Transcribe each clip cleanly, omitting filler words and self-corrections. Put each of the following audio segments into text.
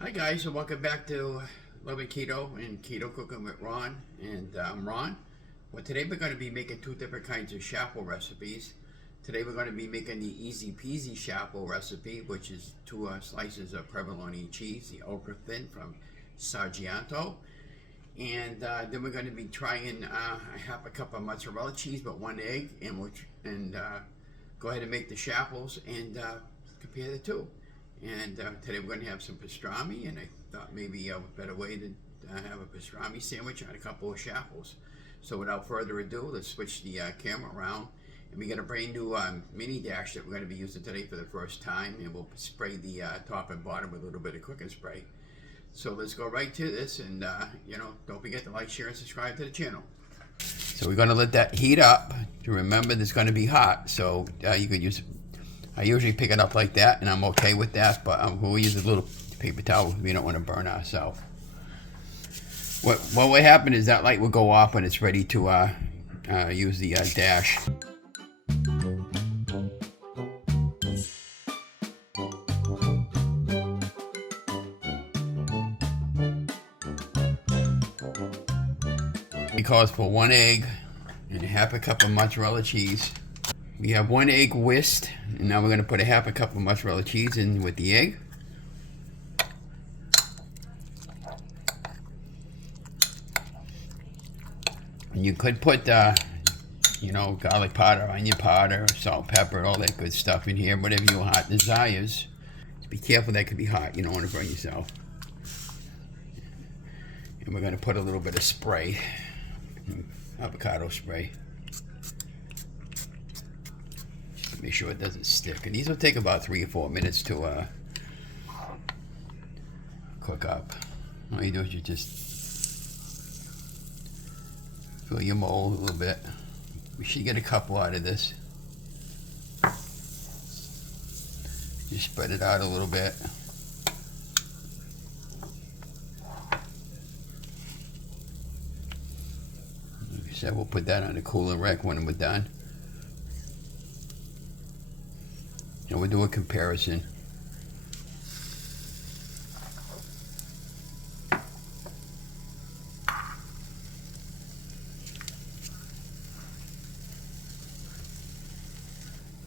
Hi guys, and welcome back to Lovin Keto and Keto Cooking with Ron. And I'm Ron. Well, today we're going to be making two different kinds of Chaffle recipes. Today we're going to be making the easy peasy Chaffle recipe, which is two slices of provolone cheese, the ultra thin from Sargianto. And then we're going to be trying half a cup of mozzarella cheese, but one egg, and go ahead and make the Chaffles and compare the two. And today we're going to have some pastrami, and I thought maybe a better way to have a pastrami sandwich on a couple of Chaffles. So without further ado, let's switch the camera around. And we got a brand new mini dash that we're going to be using today for the first time, and we'll spray the top and bottom with a little bit of cooking spray. So let's go right to this, and don't forget to like, share, and subscribe to the channel. So we're going to let that heat up. Remember, it's going to be hot, so you could use. I usually pick it up like that, and I'm okay with that, but we'll use a little paper towel. We don't want to burn ourselves. What will happen is that light will go off when it's ready to use the dash. It calls for one egg and half a cup of mozzarella cheese. We have one egg whisked, and now we're going to put a half a cup of mozzarella cheese in with the egg. And you could put, garlic powder, onion powder, salt, pepper, all that good stuff in here, whatever your heart desires. Just be careful, that could be hot. You don't want to burn yourself. And we're going to put a little bit of spray, avocado spray. Make sure it doesn't stick. And these will take about 3 or 4 minutes to cook up. All you do is you just fill your mold a little bit. We should get a couple out of this. Just spread it out a little bit. Like I said, we'll put that on the cooler rack when we're done. And we'll do a comparison.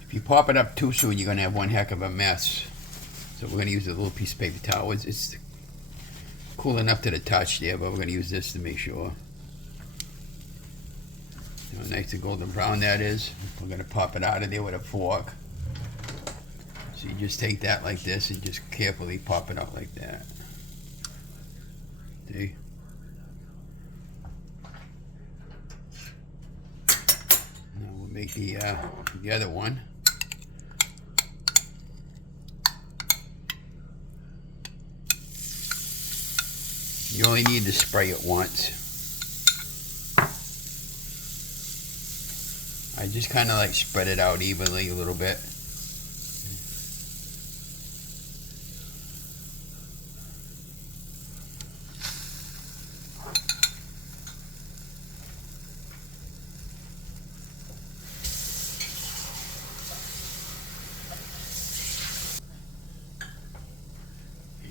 If you pop it up too soon, you're going to have one heck of a mess. So we're going to use a little piece of paper towel. It's cool enough to the touch there, but we're going to use this to make sure. Nice and golden brown that is. We're going to pop it out of there with a fork. So you just take that like this and just carefully pop it out like that. See? Now we'll make the other one. You only need to spray it once. I just kind of like spread it out evenly a little bit.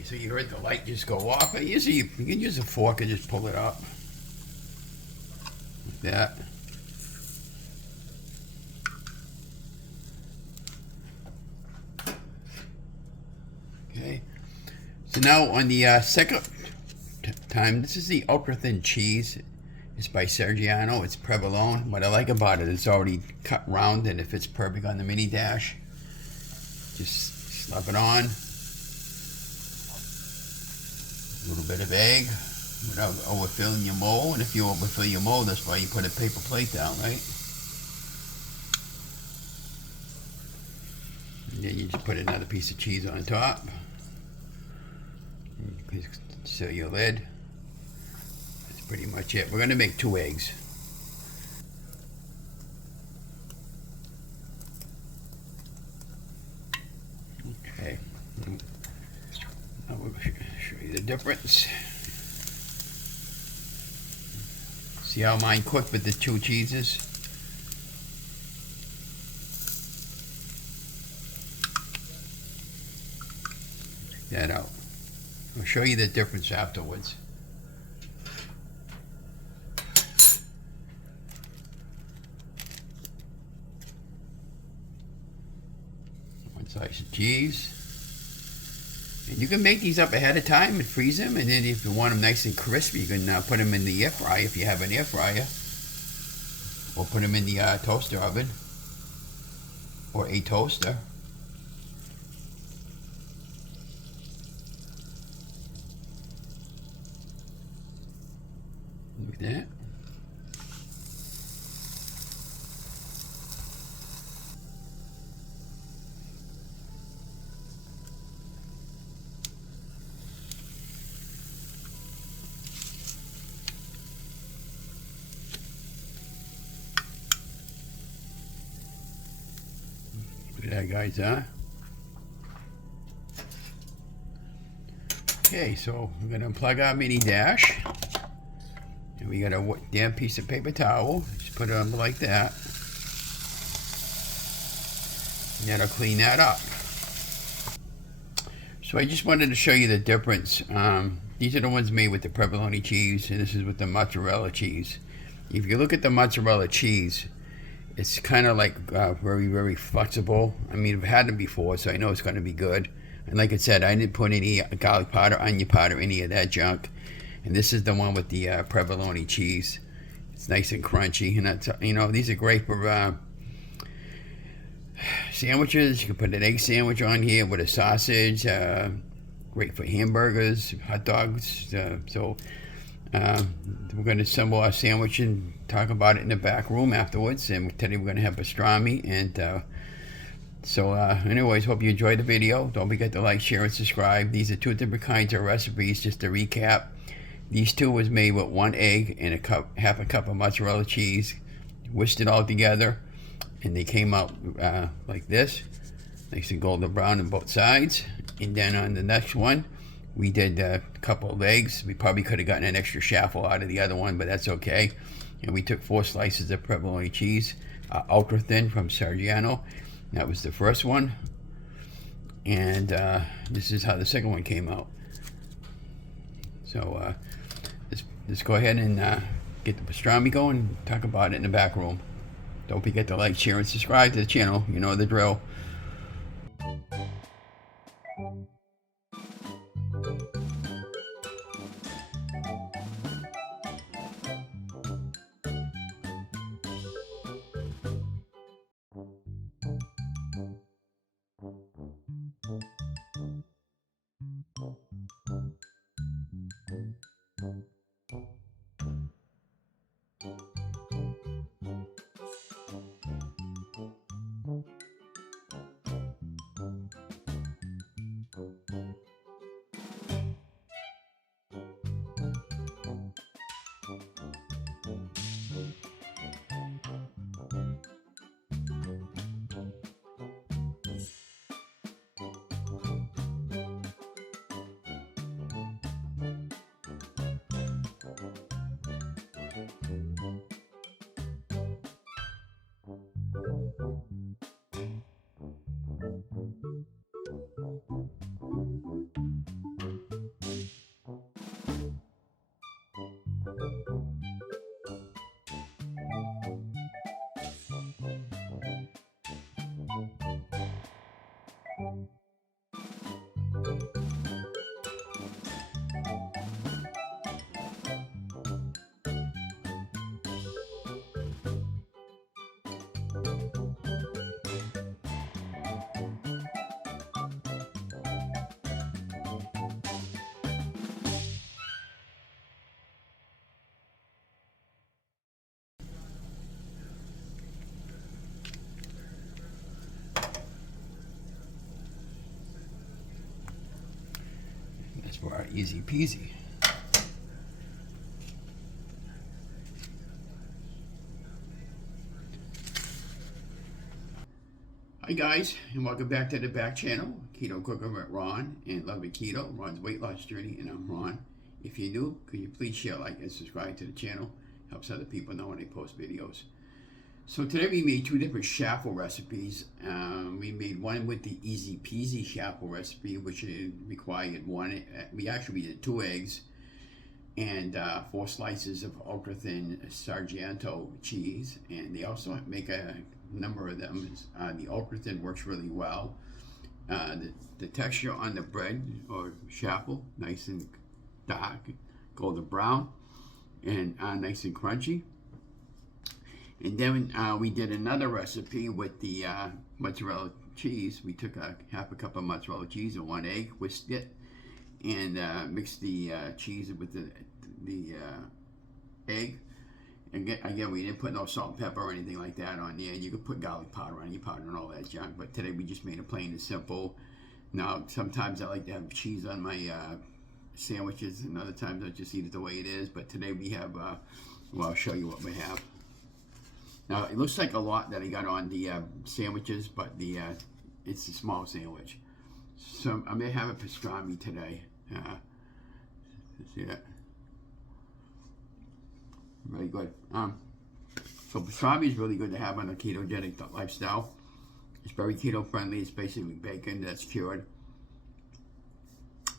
So you heard the light just go off. Usually you can use a fork and just pull it up. Like that. Okay. So now on the second time, this is the ultra thin cheese. It's by Sargianto. It's provolone. What I like about it, it's already cut round, and it fits perfect on the mini dash. Just slap it on. A little bit of egg without overfilling your mold. And if you overfill your mold, that's why you put a paper plate down, right? And then you just put another piece of cheese on top. Seal your lid. That's pretty much it. We're going to make 2 eggs. Okay. Now we'll show you the difference. See how mine cooked with the 2 cheeses? Check that out. I'll show you the difference afterwards. One slice of cheese. And you can make these up ahead of time and freeze them, and then if you want them nice and crispy, you can put them in the air fryer if you have an air fryer, or put them in the toaster oven, or a toaster. Look at that. Look at that, guys, huh? Okay, so we're gonna unplug our mini dash. And we got a damn piece of paper towel. Just put it on like that. And that'll clean that up. So I just wanted to show you the difference. These are the ones made with the provolone cheese, and this is with the mozzarella cheese. If you look at the mozzarella cheese, it's kind of like very, very flexible. I mean, I've had them before, so I know it's going to be good. And like I said, I didn't put any garlic powder, onion powder, any of that junk. And this is the one with the provolone cheese. It's nice and crunchy, and that's, you know, these are great for sandwiches. You can put an egg sandwich on here with a sausage. Great for hamburgers, hot dogs. So we're going to assemble our sandwich and talk about it in the back room afterwards. And today we're going to have pastrami. And anyways, hope you enjoyed the video. Don't forget to like, share, and subscribe. These are two different kinds of recipes. Just to recap, these two was made with 1 egg and half a cup of mozzarella cheese. Whisked it all together, and they came out like this, nice and golden brown on both sides. And then on the next one, we did a couple of eggs. We probably could have gotten an extra shaffle out of the other one, but that's okay. And we took 4 slices of provolone cheese, ultra thin from Sargiano. That was the first one. And this is how the second one came out. So let's go ahead and get the pastrami going and talk about it in the back room. Don't forget to like, share, and subscribe to the channel. You know the drill. For our easy peasy. Hi guys, and welcome back to the back channel, Keto Cooking with Ron and Lovin Keto, Ron's weight loss journey, and I'm Ron. If you're new, could you please share, like, and subscribe to the channel? Helps other people know when I post videos. So today we made two different Chaffle recipes. We made one with the easy peasy Chaffle recipe, which required we actually did 2 eggs and 4 slices of ultra thin Sargento cheese. And they also make a number of them. The ultra thin works really well. The texture on the bread or Chaffle, nice and dark, golden brown, and nice and crunchy. And then we did another recipe with the mozzarella cheese. We took half a cup of mozzarella cheese and 1 egg, whisked it, and mixed the cheese with the egg. And again, we didn't put no salt and pepper or anything like that on there. You could put garlic powder, onion powder, and all that junk. But today we just made it plain and simple. Now, sometimes I like to have cheese on my sandwiches, and other times I just eat it the way it is. But today we have, well, I'll show you what we have. Now, it looks like a lot that I got on the sandwiches, but it's a small sandwich. So I'm going to have a pastrami today. See that? Very good. So pastrami is really good to have on a ketogenic lifestyle. It's very keto friendly. It's basically bacon that's cured.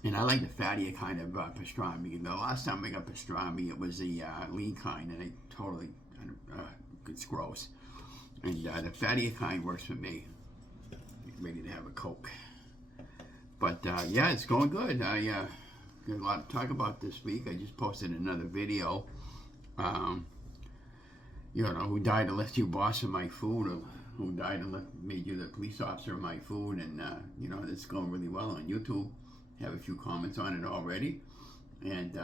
And I like the fattier kind of pastrami. The last time I got pastrami, it was the lean kind, and it's gross. And the fattier kind works for me. Ready to have a Coke. But yeah, it's going good. I got a lot to talk about this week. I just posted another video. You know, who died and left you boss of my food, or who died and made you the police officer of my food, and you know, it's going really well on YouTube. Have a few comments on it already, and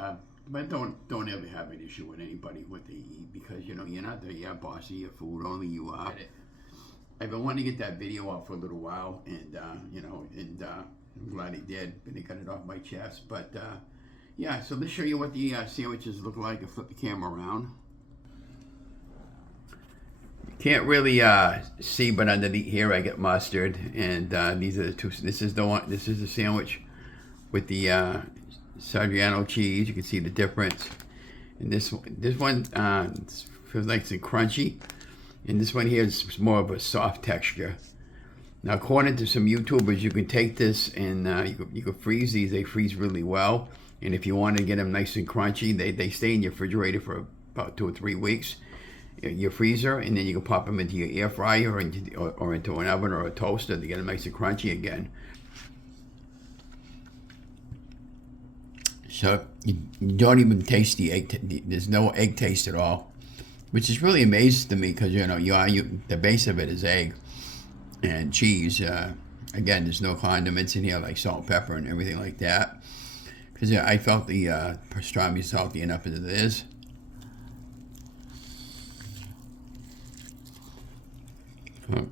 but don't ever have an issue with anybody what they eat, because you know you're not the boss of your food, only you are. I've been wanting to get that video out for a little while, and you know, and I'm glad I did, but I got it off my chest. But yeah, so let's show you what the sandwiches look like. I flip the camera around. Can't really see, but underneath here I get mustard, and these are the two. This is the one. This is the sandwich with the Sargento cheese. You can see the difference. And this one feels nice and crunchy, and this one here is more of a soft texture. Now, according to some YouTubers, you can take this and you can freeze these. They freeze really well, and if you want to get them nice and crunchy, they stay in your refrigerator for about 2 or 3 weeks. Your freezer, and then you can pop them into your air fryer or into an oven or a toaster to get them nice and crunchy again. So you don't even taste the egg. There's no egg taste at all, which is really amazing to me, because you know the base of it is egg and cheese. Again, there's no condiments in here like salt, pepper, and everything like that. Because I felt the pastrami salty enough as it is.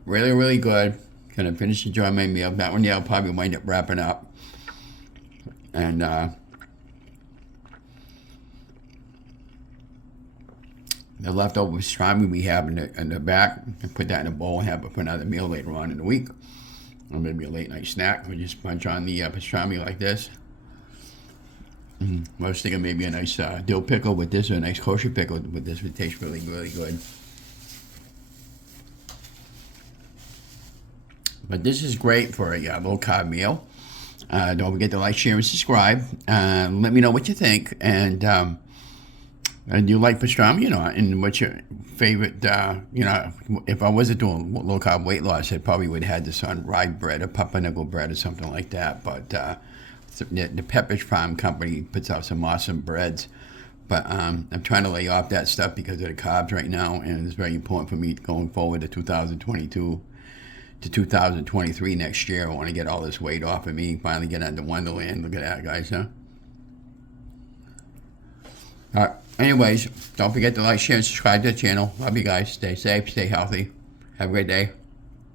Really, really good. Gonna finish enjoying my meal. That one, yeah, I'll probably wind up wrapping up. And the leftover pastrami we have in the back, and put that in a bowl and have it for another meal later on in the week. Or maybe a late night snack. We just punch on the pastrami like this. I was thinking maybe a nice dill pickle with this, or a nice kosher pickle with this would taste really, really good. But this is great for a low-carb meal. Don't forget to like, share, and subscribe. Let me know what you think. And do you like pastrami or not? And what's your favorite, you know, if I wasn't doing low-carb weight loss, I probably would have had this on rye bread or pumpernickel bread or something like that. But the Pepperidge Farm Company puts out some awesome breads. But I'm trying to lay off that stuff because of the carbs right now. And it's very important for me going forward to 2022. To 2023 next year. I want to get all this weight off of me, finally get into Wonderland. Look at that, guys, huh? All right. Anyways, don't forget to like, share, and subscribe to the channel. Love you guys. Stay safe, stay healthy. Have a great day.